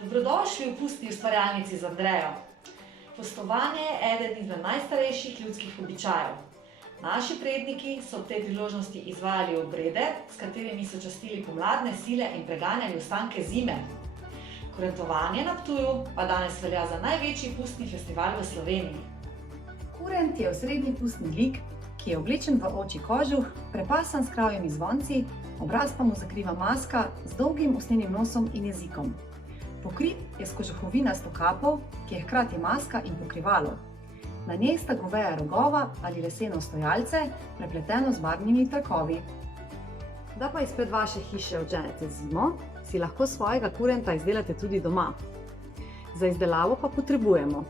Dobrodošli v pustni ustvarjalnici z Andrejo. Pustovanje je eden izmed najstarejših ljudskih običajev. Naši predniki so ob tej priložnosti izvajali obrede, s katerimi so častili pomladne sile in preganjali ostanke zime. Kurentovanje na Ptuju pa danes velja za največji pustni festival v Sloveniji. Kurent je osrednji pustni lik, ki je oblečen v ovčji kožuh, prepasan s kravjimi zvonci, obraz pa mu zakriva maska z dolgim usnjenim nosom in jezikom. Pokrit je s kožuhovinasto kapo, ki je hkrati maska in pokrivalo. Na njej sta goveja rogova ali leseno stojalce, prepleteno z barvnimi trakovi. Da pa izpred vaše hiše odženete zimo, si lahko svojega kurenta izdelate tudi doma. Za izdelavo pa potrebujemo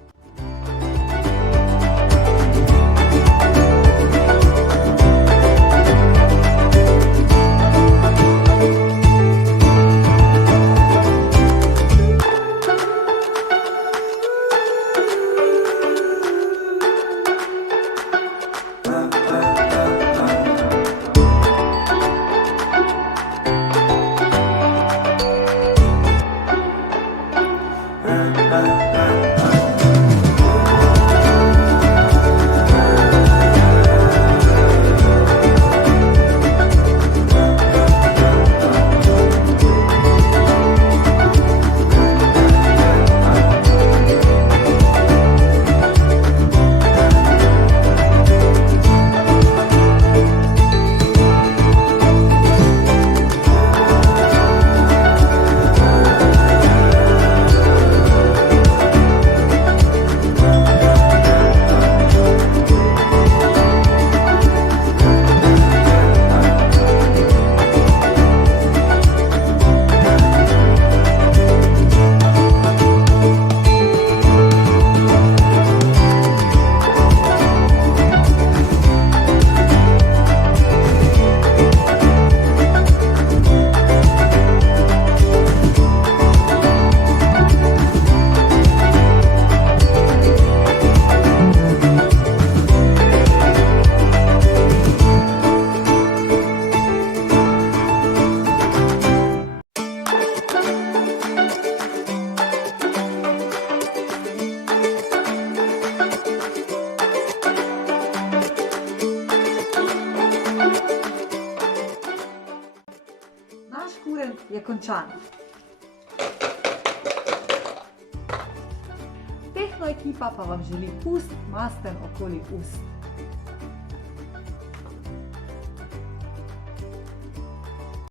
kurent je končan. Tehno ekipa pa vam želi pust masten okoli ust.